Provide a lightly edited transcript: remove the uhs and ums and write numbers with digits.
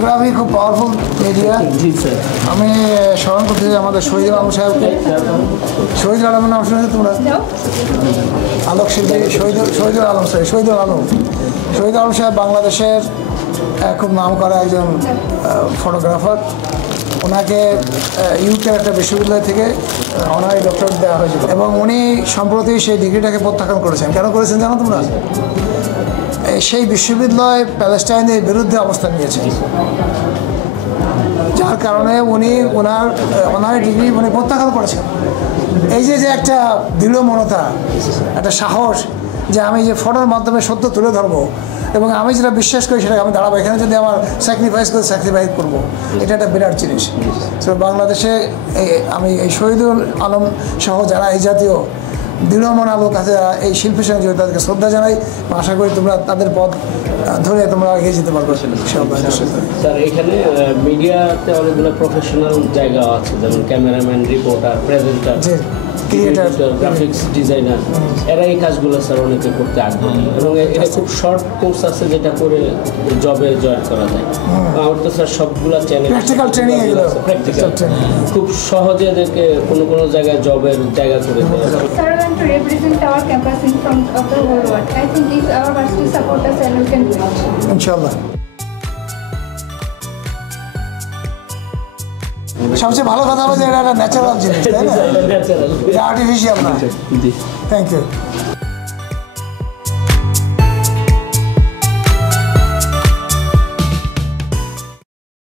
Photography খুব powerful media. আমি স্মরণ করতে চাই আমাদের শহীদুল আলম সাহেবকে। শহীদুল আলমের নাম শুনেছো তোমরা? আলোক শিল্পী শহীদুল আলম সাহেব বাংলাদেশের খুব নাম করা একজন ফটোগ্রাফার। ওনাকে ইউকের একটা বিশ্ববিদ্যালয় থেকে অনারি ডক্টরেট দেওয়া হয়েছিল এবং উনি সম্প্রতি সেই ডিগ্রিটাকে প্রত্যাখ্যান করেছেন। কেন করেছেন জানো তোমরা? সেই বিশ্ববিদ্যালয় প্যালেস্টাইনের বিরুদ্ধে অবস্থান নিয়েছে, যার কারণে উনি ওনার ডিগ্রি প্রত্যাখ্যান করেছেন। এই যে একটা দৃঢ়মনতা, একটা সাহস যে আমি যে ফটোর মাধ্যমে সত্য তুলে ধরবো এবং আমি যেটা বিশ্বাস করি সেটাকে আমি দাঁড়াবো, এখানে যদি আমার স্যাক্রিফাইস করবো, এটা একটা বিরাট জিনিস। তো বাংলাদেশে আমি এই শহীদুল আলম সহ যারা এই জাতীয় দৃঢ়মনা লোক আছে, যারা এই শিল্পের সঙ্গে জড়িত, তাদেরকে শ্রদ্ধা জানাই। আশা করি তোমরা তাদের পথ ধরে তোমরা এগিয়ে যেতে পারবে। স্যার, এখানে মিডিয়াতে অনেকগুলো প্রফেশনাল জায়গা আছে, যেমন cameraman, reporter, presenter, creator, graphics designer. এরা এই কাজগুলো স্যার অনেকে করতে আগ্রহী এবং এটা খুব শর্ট কোর্স আছে যেটা করে জবে জয়েন করা যায়। আমার তো স্যার সবগুলো চ্যানেল প্র্যাকটিক্যাল ট্রেনিং, খুব সহজে এদেরকে কোনো জায়গায় জবের জায়গা করে দেয়। To represent our campus in front of the whole world. I think if our varsity support us and we can do it. Inshallah. সবচেয়ে ভালো কথা হলো যে এটা ন্যাচারাল জিনিস, তাই না? আর্টিফিশিয়াল না। Thank you.